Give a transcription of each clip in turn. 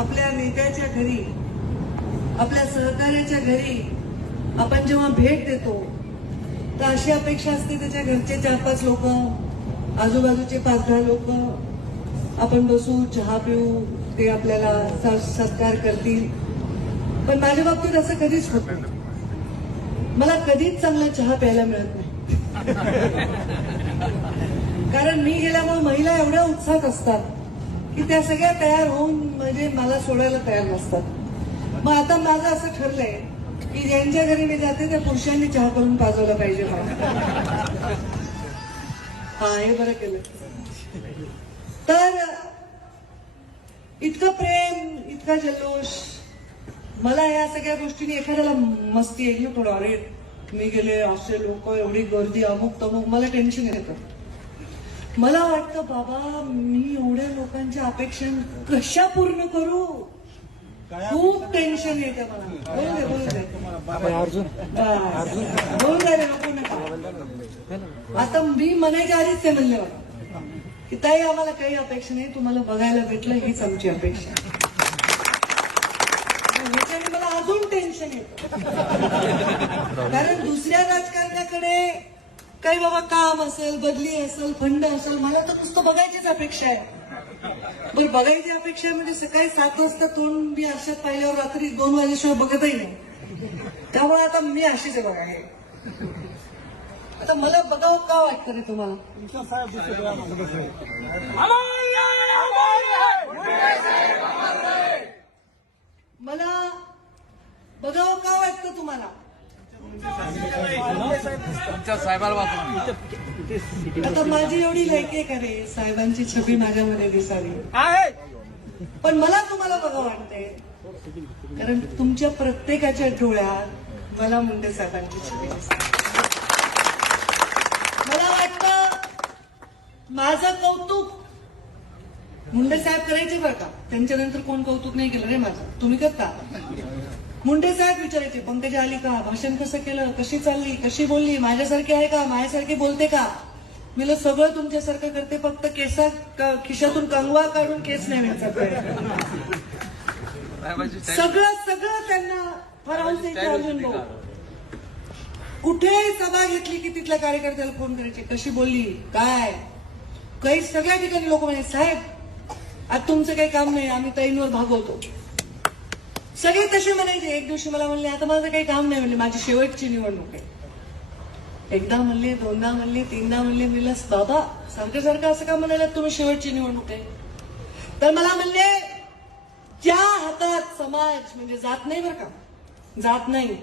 आपल्या नेत्याच्या घरी आपल्या सहकार्याच्या घरी आपण जेव्हा भेट देतो तर अशी अपेक्षा असते त्याच्या घरचे चार पाच लोक आजूबाजूचे पाच दहा लोक आपण बसू चहा पिऊ ते आपल्याला सत्कार करतील पण माझ्या बाबतीत असं कधीच होत मला कधीच चांगला चहा प्यायला मिळत नाही कारण मी गेल्यामुळे महिला एवढ्या उत्साहात असतात की त्या सगळ्या तयार होऊन म्हणजे मला सोडायला तयार नसतात मग आता माझं असं ठरलंय की ज्यांच्या घरी मी जाते त्या पुरुषांनी चहा करून पाजवला पाहिजे मला हा हे बरं केलं तर इतकं प्रेम इतका जल्लोष मला या सगळ्या गोष्टीने एखाद्याला मस्ती येईल थोडं अरे मी गेले असे लोक एवढी गर्दी अमुक तमुक मला टेन्शन येतं मला वाटतं बाबा मी एवढ्या लोकांच्या अपेक्षा कशा पूर्ण करू खूप टेन्शन येते मला बोल दे बोल रे नको नका आता मी म्हणायच्या आधीच ते म्हणले मला की ताई आम्हाला काही अपेक्षा नाही तुम्हाला बघायला भेटलं हीच आमची अपेक्षा मला अजून टेन्शन येत कारण दुसऱ्या राजकारण्याकडे काही बाबा काम असेल बदली असेल फंड असेल मला तर नुसतं बघायचीच अपेक्षा आहे पण बघायची अपेक्षा म्हणजे सकाळी सात वाजता तोंड मी आरशात पाहिल्यावर रात्री दोन वाजेशिवाय बघतही नाही त्यामुळे आता मी अशीच बघा आहे आता मला बघावं का वाटतं रे तुम्हाला मला बघावं का वाटतं तुम्हाला आता माझी एवढी लायकी करे साहेबांची छबी माझ्यामध्ये दिसावी पण मला तुम्हाला बघा वाटते कारण तुमच्या प्रत्येकाच्या डोळ्यात मला मुंडे साहेबांची छबी मला वाटतं माझं कौतुक मुंडे साहेब करायचे बर का त्यांच्यानंतर कोण कौतुक नाही केलं रे माझं तुम्ही करता मुंडे साहेब विचारायचे पंकजा आली का भाषण कसं केलं कशी चालली कशी बोलली माझ्यासारखी आहे का माझ्यासारखी बोलते का मी सगळं तुमच्यासारखं करते फक्त केसात खिशातून कंगवा काढून केस नाही सगळं सगळं त्यांना फरावून कुठे सभा घेतली की तिथल्या कार्यकर्त्याला फोन करायचे कशी बोलली काय काही सगळ्या ठिकाणी लोक म्हणे साहेब आज तुमचं काही काम नाही आम्ही ताईंवर भागवतो सगळे तसे म्हणायचे एक दिवशी मला म्हणले आता माझं काही काम नाही म्हणले माझी शेवटची निवडणूक आहे एकदा म्हणले दोनदा म्हणले तीनदा म्हणले म्हणलं दादा सारखं सारखं असं का म्हणायला तुम्ही शेवटची निवडणूक आहे तर मला म्हणले ज्या हातात समाज म्हणजे जात नाही बरं का जात नाही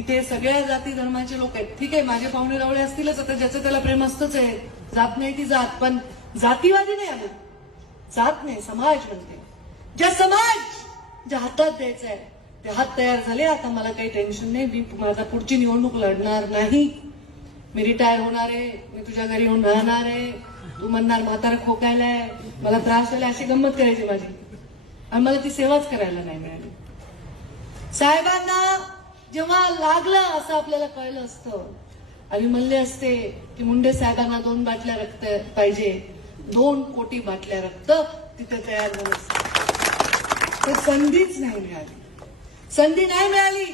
इथे सगळ्या जाती धर्माचे लोक आहेत ठीक आहे माझे पाहुणे रावळे असतीलच आता ज्याचं त्याला प्रेम असतच आहे जात नाही ती जात पण जातीवादी नाही आम्ही जात नाही समाज म्हणते ज्या समाज ज्या म्हणजे हातात द्यायचंय आहे ते हात तयार झाले आता मला काही टेन्शन नाही मी माझा पुढची निवडणूक लढणार नाही मी रिटायर होणार आहे मी तुझ्या घरी येऊन राहणार आहे तू म्हणणार म्हातारा खोकायलाय मला त्रास झाला अशी गंमत करायची माझी आणि मला ती सेवाच करायला नाही मिळाली साहेबांना जेव्हा लागलं असं आपल्याला कळलं असतं आणि म्हणले असते की मुंडे साहेबांना दोन बाटल्या रक्त पाहिजे दोन कोटी बाटल्या रक्त तिथे तयार झालं तर संधीच नाही मिळाली संधी नाही मिळाली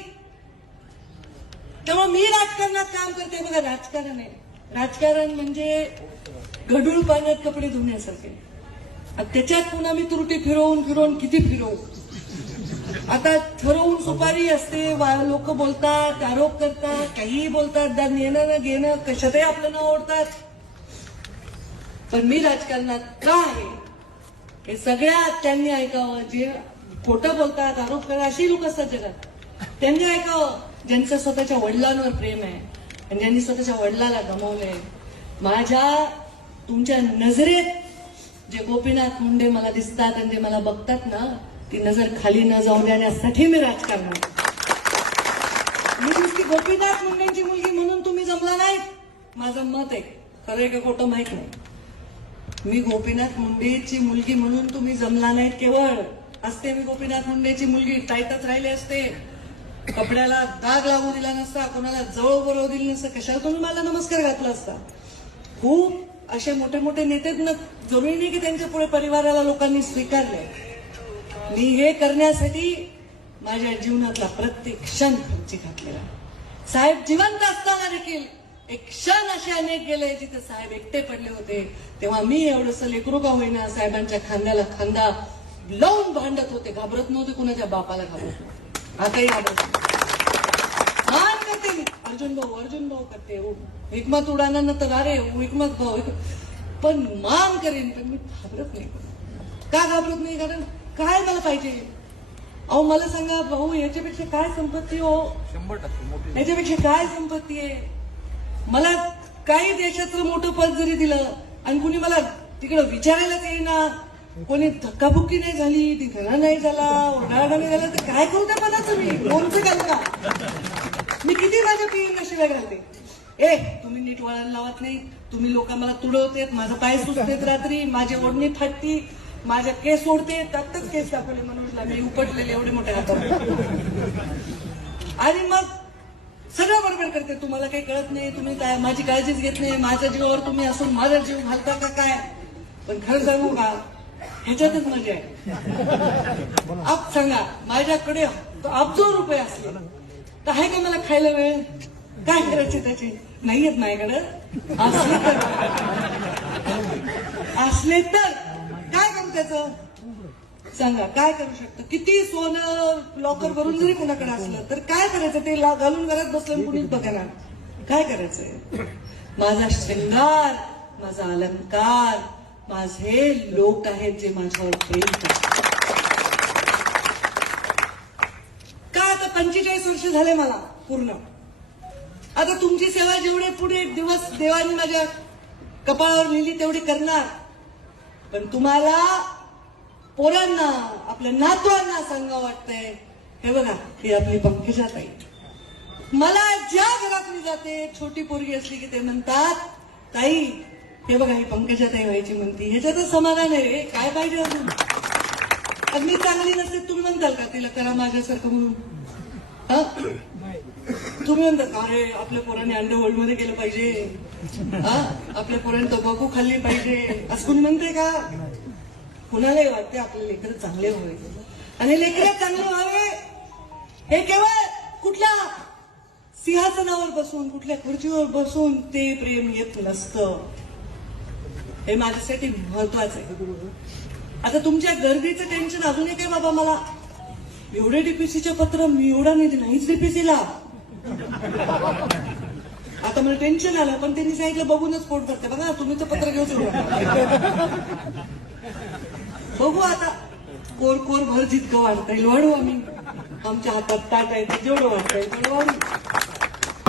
तेव्हा मी राजकारणात काम करते बघा राजकारण आहे राजकारण म्हणजे घडूळ पाण्यात कपडे धुण्यासारखे त्याच्यात पुन्हा मी त्रुटी फिरवून फिरवून किती फिरवू आता ठरवून सुपारी असते लोक बोलतात आरोप करतात काहीही बोलतात नेणं ना घेणं कशातही आपलं न ओढतात पण मी राजकारणात का आहे हे सगळ्या त्यांनी ऐकावं जे खोटं बोलतात आरोप करतात अशी लोक असतात जगात त्यांनी ऐकावं ज्यांचं स्वतःच्या वडिलांवर प्रेम आहे आणि ज्यांनी स्वतःच्या वडिलाला गमावलंय माझ्या तुमच्या नजरेत जे गोपीनाथ मुंडे मला दिसतात आणि जे मला बघतात ना ती नजर खाली न जाऊ देण्यासाठी मी राजकारणात मी नुसती गोपीनाथ मुंडेंची मुलगी म्हणून तुम्ही जमला नाहीत माझं मत आहे खरं का खोटं माहित नाही मी गोपीनाथ मुंडेची मुलगी म्हणून तुम्ही जमला नाहीत केवळ असते मी गोपीनाथ मुंडेची मुलगी टायतात राहिली असते कपड्याला दाग लागू दिला नसता कोणाला जवळ बोलवू दिली नसतं कशाला तुम्ही मला नमस्कार घातला असता खूप असे मोठे मोठे नेते जरुरी नाही की त्यांच्या पुढे परिवाराला लोकांनी स्वीकारले मी हे करण्यासाठी माझ्या जीवनातला प्रत्येक क्षण खर्ची घातलेला साहेब जिवंत असताना देखील एक क्षण असे अनेक गेले जिथे साहेब एकटे पडले होते तेव्हा मी एवढंसं लेकरू का होईना साहेबांच्या खांद्याला खांदा लावून भांडत होते घाबरत नव्हते कुणाच्या बापाला घाबरत आताही घाबरत मान करते अर्जुन भाऊ अर्जुन भाऊ करते हो. हिकमत तर अरे हो, हिकमत भाऊ पण मान करेन पण मी घाबरत नाही का घाबरत नाही कारण काय मला पाहिजे अहो मला सांगा भाऊ याच्यापेक्षा काय संपत्ती हो शंभर टक्के याच्यापेक्षा काय संपत्ती आहे मला काही देशाचं मोठं पद जरी दिलं आणि कुणी मला तिकडं विचारायलाच येईना कोणी धक्काबुक्की नाही झाली ती घरा नाही झाला उन्हाळा नाही झाला तर काय करू मला तुम्ही लोणचं घालता मी किती माझ्या पी शिवाय घालते ए तुम्ही नीट वळायला लावत नाही तुम्ही लोक मला तुडवते माझं पाय सुचतेत रात्री माझी ओढणी फाटती माझ्या केस ओढते त्यातच केस दाखवले मनोजला मी उपटलेले एवढे मोठे आणि मग सगळं बरोबर करते तुम्हाला काही कळत नाही तुम्ही काय माझी काळजीच घेत नाही माझ्या जीवावर तुम्ही असून माझा जीव घालता का काय पण खरं सांगू का ह्याच्यातच मजा आहे आप सांगा माझ्याकडे अब्जो रुपये असले तर आहे का मला खायला वेळ काय करायचे त्याची नाही येत माझ्याकडं असले तर असले तर काय करू त्याच सांगा काय करू शकतो किती सोनं लॉकर भरून जरी कोणाकडे असलं तर काय करायचं ते घालून घरात बसलं कुणीच बघायला काय करायचंय माझा शृंगार माझा अलंकार माझे लोक आहेत जे माझ्यावर प्रेम करतात का आता पंचेचाळीस वर्ष झाले मला पूर्ण आता तुमची सेवा जेवढे पुढे दिवस देवाने माझ्या कपाळावर लिहिली तेवढी करणार पण तुम्हाला पोरांना आपल्या नातवांना सांगावं वाटतंय हे बघा ती आपली ताई मला ज्या घरात मी जाते छोटी पोरगी असली की ते म्हणतात ताई हे बघा हे पंकजा व्हायची म्हणती ह्याच्यात समाधान आहे रे काय पाहिजे अजून अगदी चांगली नसते तुम्ही म्हणताल का तिला करा माझ्यासारखं म्हणून तुम्ही म्हणता का अरे आपल्या पोरांनी अंडर वर्ल्ड मध्ये गेलं पाहिजे आपल्या पोरांनी तंबाखू खाल्ली पाहिजे असं कोणी म्हणते का कुणालाही वाटते आपले लेकर चांगले व्हावे आणि लेकर चांगले व्हावे हे केवळ कुठल्या सिंहासनावर बसून कुठल्या खुर्चीवर बसून ते प्रेम येत नसतं हे माझ्यासाठी महत्वाचं आहे आता तुमच्या गर्दीचं टेन्शन अजूनही काय बाबा मला एवढे डीपीसीचे पत्र मी एवढा निधी नाहीच डीपीसीला आता मला टेन्शन आलं पण त्यांनी सांगितलं बघूनच पोट करते बघा तुम्ही तर पत्र घेऊच बघू आता कोर कोर भर जितकं वाढता येईल वाढू आम्ही आमच्या हातात ताट आहे जेवढं वाढता येईल तेवढं वाढू